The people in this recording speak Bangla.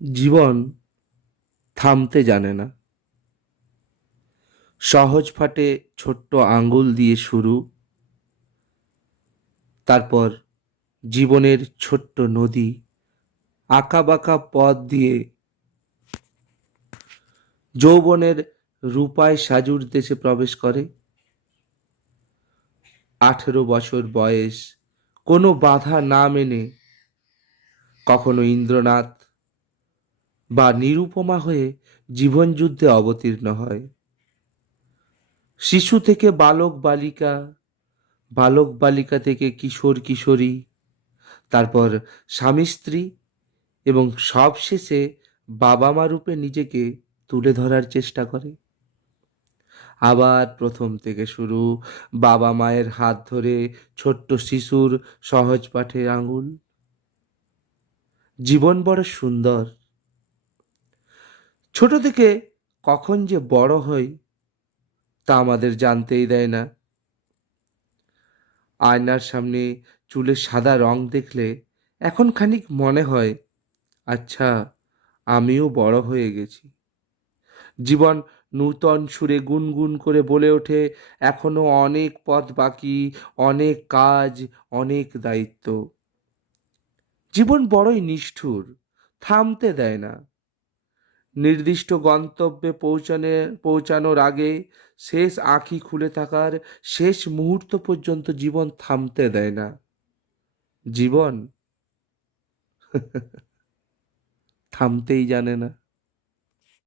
জীবন থামতে জানে না। সহজ ফাটে ছোট্ট আঙ্গুল দিয়ে শুরু, তারপর জীবনের ছোট্ট নদী আঁকাবাঁকা পথ দিয়ে যৌবনের রূপায় সাজুর দেশে প্রবেশ করে। 18 বছর বয়স কোনো বাধা না মেনে কখনো ইন্দ্রনাথ বা নিরুপমা হয়ে জীবনযুদ্ধে অবতীর্ণ হয়। শিশু থেকে বালক বালিকা, বালক বালিকা থেকে কিশোর কিশোরী, তারপর স্বামী স্ত্রী এবং সবশেষে বাবা মা রূপে নিজেকে তুলে ধরার চেষ্টা করে। আবার প্রথম থেকে শুরু, বাবা মায়ের হাত ধরে ছোট্ট শিশুর সহজ পাঠের আঙুল। জীবন বড় সুন্দর। ছোট থেকে কখন যে বড় হই তা আমাদের জানতেই দেয় না। আয়নার সামনে চুলের সাদা রং দেখলে এখন খানিক মনে হয়, আচ্ছা, আমিও বড় হয়ে গেছি। জীবন নূতন সুরে গুনগুন করে বলে ওঠে, এখনো অনেক পথ বাকি, অনেক কাজ, অনেক দায়িত্ব। জীবন বড়ই নিষ্ঠুর, থামতে দেয় না। নির্দিষ্ট গন্তব্যে পৌঁছানোর আগে শেষ আঁখি খুলে থাকার শেষ মুহূর্ত পর্যন্ত জীবন থামতে দেয় না। জীবন থামতেই জানে না।